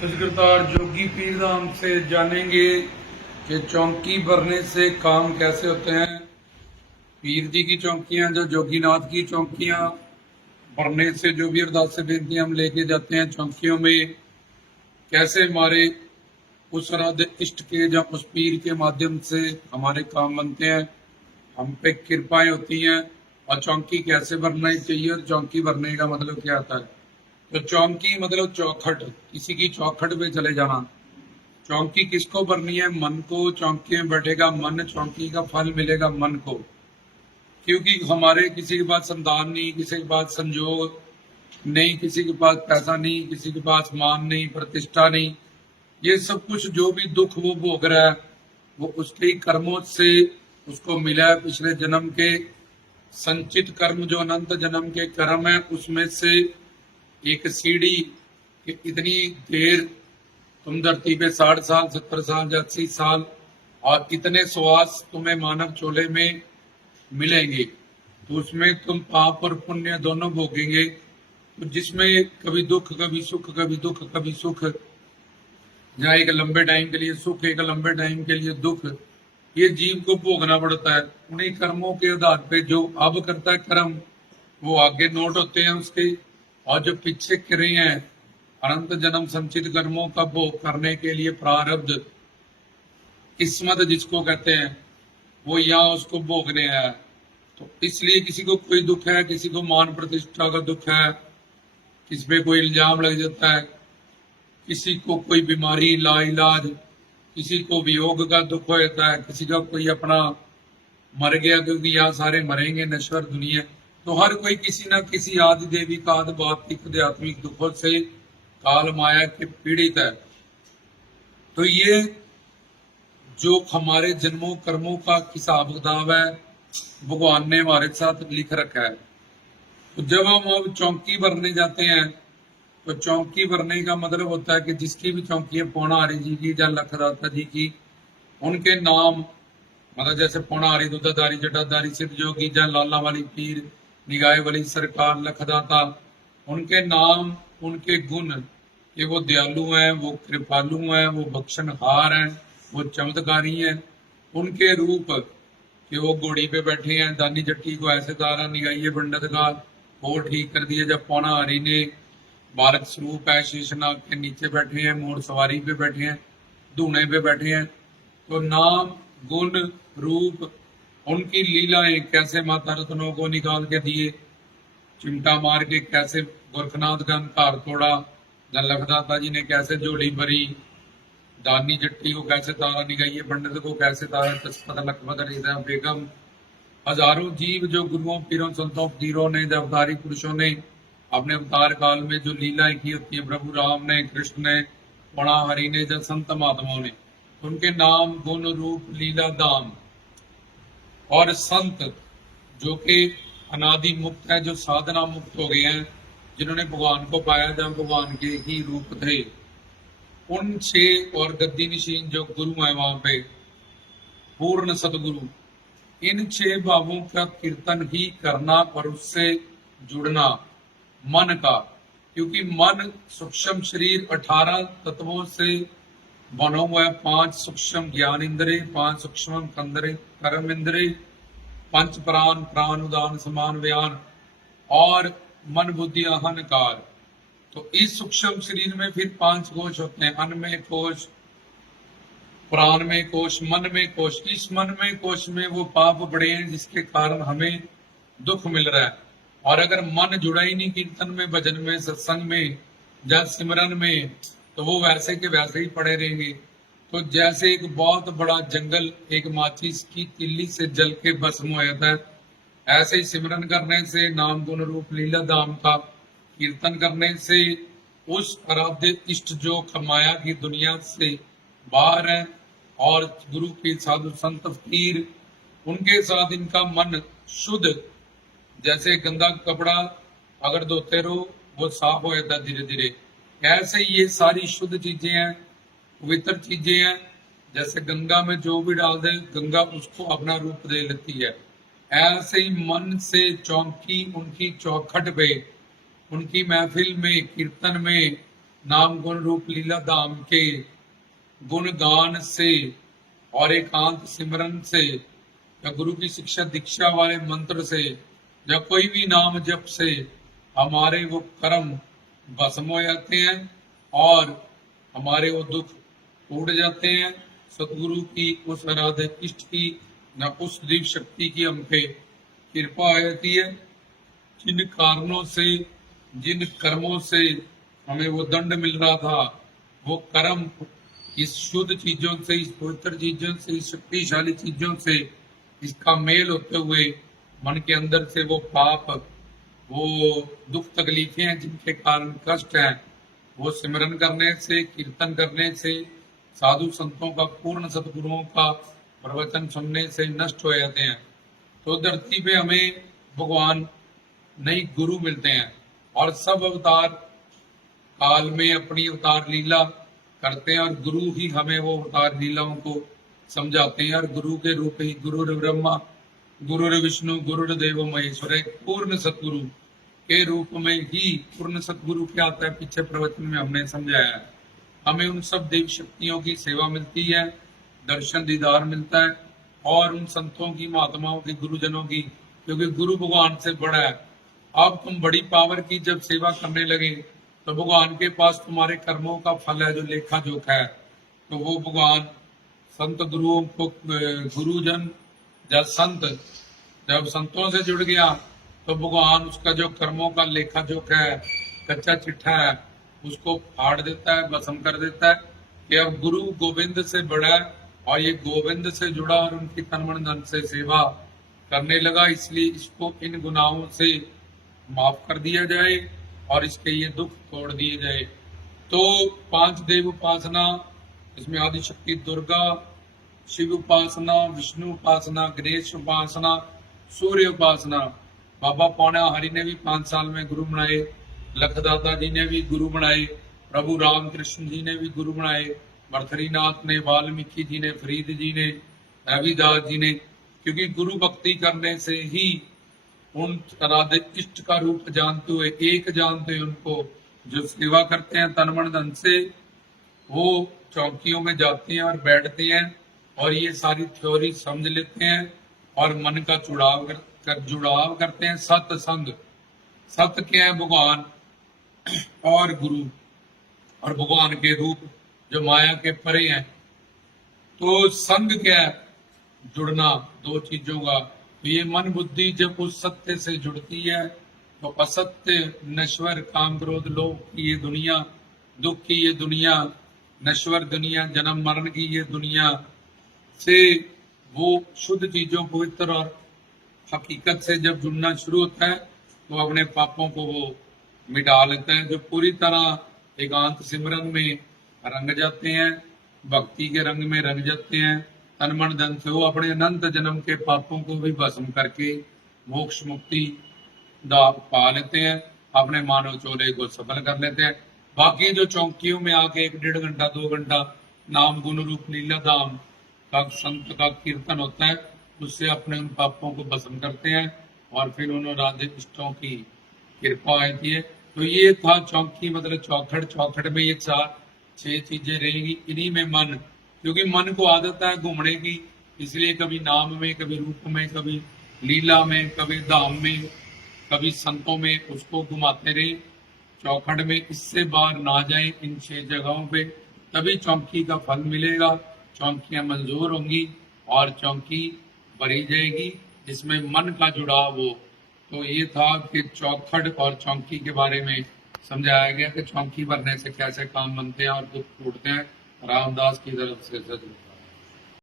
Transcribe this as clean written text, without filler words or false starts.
सजगरतार जोगी पीर धाम से जानेंगे कि चौंकी भरने से काम कैसे होते हैं। पीर जी की चौंकियां, जो जोगीनाथ की चौंकियां भरने से जो भी अरदास बेनतियां हम लेके जाते हैं चौंकियों में, कैसे हमारे उस राधे इष्ट के या उस पीर के माध्यम से हमारे काम बनते हैं, हम पे कृपाएं होती हैं। और चौंकी कैसे भरना चाहिए और चौंकी भरने का मतलब क्या आता है। तो चौंकी मतलब चौखट, किसी की चौखट पे चले जाना। चौंकी किसको भरनी है? मन को। चौंकी में बैठेगा मन, चौंकी का फल मिलेगा मन को। क्योंकि हमारे किसी के पास संतान नहीं, किसी के पास संजोग नहीं, किसी के पास पैसा नहीं, किसी के पास मान नहीं, प्रतिष्ठा नहीं, ये सब कुछ जो भी दुख वो भोग रहा है वो उसके ही कर्मों से उसको मिला है। पिछले जन्म के संचित कर्म, जो अनंत जन्म के कर्म है, उसमें से एक सीढ़ी कि इतनी देर तुम धरती पे 60 साल, 70 साल या 80 साल, और इतने श्वास तुम्हें मानव चोले में मिलेंगे, तो उसमें तुम पाप और पुण्य दोनों भोगेंगे। तो जिसमें कभी दुख, कभी सुख, कभी दुख, कभी सुख, जहाँ एक लंबे टाइम के लिए सुख, एक लंबे टाइम के लिए दुख, ये जीव को भोगना पड़ता है। उन्हीं कर्मों के आधार पे जो अब करता है कर्म, वो आगे नोट होते हैं उसके, और जो पीछे करे हैं अनंत जन्म संचित कर्मों का भोग करने के लिए प्रारब्ध, किस्मत जिसको कहते हैं, वो यहाँ उसको भोगने है। तो इसलिए किसी को कोई दुख है, किसी को मान प्रतिष्ठा का दुख है, किसी पे कोई इल्जाम लग जाता है, किसी को कोई बीमारी लाइलाज, किसी को वियोग का दुख हो जाता है, किसी का कोई अपना मर गया, क्योंकि यहाँ सारे मरेंगे, नश्वर दुनिया। तो हर कोई किसी ना किसी आदि देवी का आध्यात्मिक आध्यात्मिक दुखों से काल माया के पीड़ित है। तो ये जो हमारे जन्मों कर्मों का हिसाब किताब है, भगवान ने हमारे साथ लिख रखा है। तो जब हम अब चौंकी भरने जाते हैं, तो चौंकी भरने का मतलब होता है कि जिसकी भी चौंकी है, पौणाहारी जी की या लखदाता जी की, उनके नाम, मतलब जैसे पौणाहारी, दूधाधारी, जटाधारी, सिद्ध जोगी, या लाला वाली पीर, निगाहे वाली सरकार, लखदाता, उनके नाम, उनके गुण कि वो दयालु हैं, वो कृपालु हैं, वो बख्शनहार हैं, वो चमत्कारी हैं। उनके रूप कि वो घोड़ी पे बैठे हैं, दानी जट्टी को ऐसे तारा निगाइए पंडित का, वो ठीक कर दिया। जब पौणाहारी ने बालक स्वरूप है, शीशनाग के नीचे बैठे हैं, मोड़ सवारी पे बैठे हैं, धूने पे बैठे हैं। तो नाम, गुण, रूप, उनकी लीलाएं, कैसे माता रत्नों को निकाल के दिए, चिमटा मार के कैसे गोरखनाथ का अंकार तोड़ा, लखदाता जी ने कैसे जोड़ी भरी, दानी जट्टी को कैसे तारा निगाइए पंडित को कैसे तारा, तस्पत लखपत रिदा बेगम, हजारों जीव जो गुरुओं, पीरों, संतों, फकीरों ने, अवतारी पुरुषों ने अपने अवतार काल में जो लीलाएं की होती है, प्रभु राम ने, कृष्ण ने, पौणाहारी ने, जब संत महात्माओं ने, उनके नाम, गुण, रूप, लीला, दाम। और संत जो कि अनादि मुक्त है, जो साधना मुक्त हो गए हैं, जिन्होंने भगवान को पाया, जब भगवान के ही रूप थे, उन 6 और गद्दी निशीन जो गुरु है वहां पे, पूर्ण सदगुरु, इन 6 भावों का कीर्तन ही करना और उससे जुड़ना मन का। क्योंकि मन सूक्ष्म शरीर 18 तत्वों से बना हुआ है। 5 सूक्ष्म ज्ञान इंद्रिय, 5 सूक्ष्म कर्म इंद्रिय, 5 प्राण, प्राण उदान समान व्यान, और मन बुद्धि अहंकार। तो इस सूक्ष्म शरीर में फिर 5 कोश होते हैं, अन्न में कोश, प्राण में कोश, मन में कोश। इस मन में कोश में वो पाप बड़े हैं जिसके कारण हमें दुख मिल रहा है। और अगर मन जुड़ा ही नहीं कीर्तन में, भजन में, सत्संग में या सिमरन में, तो वो वैसे के वैसे ही पड़े रहेंगे। तो जैसे एक बहुत बड़ा जंगल एक माचिस की तिल्ली से जल के भस्म हो जाता है, ऐसे ही सिमरन करने से, नाम गुण रूप लीला धाम का कीर्तन करने से, उस आराध्य इष्ट जो माया की दुनिया से बाहर है, और गुरु के साधु संत फकीर, उनके साथ इनका मन शुद्ध, जैसे गंदा कपड़ा अगर धोते रहो वो साफ हो जाता है धीरे धीरे, ऐसे ही ये सारी शुद्ध चीजें हैं, पवित्र चीजें हैं। जैसे गंगा में जो भी डाल दे, गंगा उसको अपना रूप दे लेती है। ऐसे ही मन से चौंकी, उनकी चौखट पे, उनकी महफिल में, कीर्तन में, नाम गुण रूप लीला धाम के गुणगान से और एकांत सिमरन से या गुरु की शिक्षा दीक्षा वाले मंत्र से या कोई भी नाम जप से हमारे वो कर्म भस्म हो जाते हैं और हमारे वो दुख टूट जाते हैं। सतगुरु की उस आराध्य इष्ट की न उस दिव्य शक्ति की हम पे कृपा हो जाती है। जिन कारणों से जिन कर्मों से हमें वो दंड मिल रहा था, वो कर्म इस शुद्ध चीजों से, इस पवित्र चीजों से, इस शक्तिशाली चीजों से इसका मेल होते हुए मन के अंदर से वो पाप, वो दुख तकलीफें हैं जिनके कारण कष्ट है, वो सिमरन करने से, कीर्तन करने से, साधु संतों का, पूर्ण सतगुरुओं का प्रवचन सुनने से नष्ट हो जाते हैं। तो धरती पे हमें भगवान नई गुरु मिलते हैं और सब अवतार काल में अपनी अवतार लीला करते हैं और गुरु ही हमें वो अवतार लीलाओं को समझाते हैं। और गुरु के रूप ही गुरु ब्रह्मा गुरु विष्णु गुरु देव महेश्वर, एक पूर्ण सतगुरु के रूप में ही पूर्ण सतगुरु क्या आता है पीछे प्रवचन में हमने समझाया है। हमें उन सब देव शक्तियों की सेवा मिलती है, दर्शन दीदार मिलता है और उन संतों की, महात्माओं की, गुरुजनों की, क्योंकि गुरु भगवान से बड़ा है। अब तुम बड़ी पावर की जब सेवा करने लगे तो भगवान के पास तुम्हारे कर्मों का फल है, जो लेखा जोखा है। तो वो भगवान संत गुरुओं को, गुरुजन जब संतों से जुड़ गया तो भगवान उसका जो कर्मों का लेखा जोखा है, कच्चा चिट्ठा है, उसको फाड़ देता है, भस्म कर देता है कि अब गुरु गोविंद से बड़ा है और ये गोविंद से जुड़ा और उनकी तन मन धन से सेवा करने लगा, इसलिए इसको इन गुनाहों से माफ कर दिया जाए और इसके ये दुख तोड़ दिए जाए। तो 5 देव उपासना, इसमें आदिशक्ति दुर्गा, शिव उपासना, विष्णु उपासना, गणेश उपासना, सूर्य उपासना। बाबा पौना हरि ने भी 5 साल में गुरु बनाए, लखदाता जी ने भी गुरु बनाए, प्रभु रामकृष्ण जी ने भी गुरु बनाए, भरथरीनाथ ने, वाल्मीकि जी ने, फरीद जी ने, रविदास जी ने, क्योंकि गुरु भक्ति करने से ही उन राधे इष्ट का रूप जानते हुए, एक जानते हुए उनको जो सेवा करते हैं तन मन धन से, वो चौकियों में जाते हैं और बैठते हैं और ये सारी थ्योरी समझ लेते हैं और मन का जुड़ाव करते हैं। सत्संग, सत्य क्या है? भगवान और गुरु और भगवान के रूप जो माया के परे हैं। तो संग क्या है? जुड़ना दो चीजों का। तो ये मन बुद्धि जब उस सत्य से जुड़ती है तो असत्य, नश्वर, काम क्रोध लोभ की ये दुनिया, दुख की ये दुनिया, नश्वर दुनिया, जन्म मरण की ये दुनिया से वो शुद्ध चीजों, पवित्र और हकीकत से जब जुड़ना शुरू होता है तो अपने पापों को वो मिटा लेता है। जो पूरी तरह एकांत सिमरन में रंग जाते हैं, भक्ति के रंग में रंग जाते हैं, तन मन धन से वो अपने अनंत जन्म के पापों को भी भस्म करके मोक्ष मुक्ति पा लेते हैं, अपने मानव चोले को सफल कर लेते हैं। बाकी जो चौकियों में आके 1-1.5 घंटा 2 घंटा नाम गुण रूप लीला धाम का संत का कीर्तन होता है, उससे अपने उन पापों को भस्म करते हैं और फिर उन्होंने राधे इष्टों की कृपा आती है। तो ये था चौकी, मतलब चौखट में ये 4-6 चीजें रहेगी। इन्हीं में मन, क्योंकि मन को आदत है घूमने की, इसलिए कभी नाम में, कभी रूप में, कभी लीला में, कभी धाम में, कभी संतों में उसको घुमाते रहे। चौखट में इससे बाहर ना जाए इन 6 जगहों पे, तभी चौकी का फल मिलेगा, चौकियां मंजूर होंगी और चौकी भरी जाएगी जिसमें मन का जुड़ाव हो। तो ये था कि चौखट और चौकी के बारे में समझाया गया कि चौकी भरने से कैसे काम बनते हैं और दुख टूटते हैं। रामदास की तरफ से सच।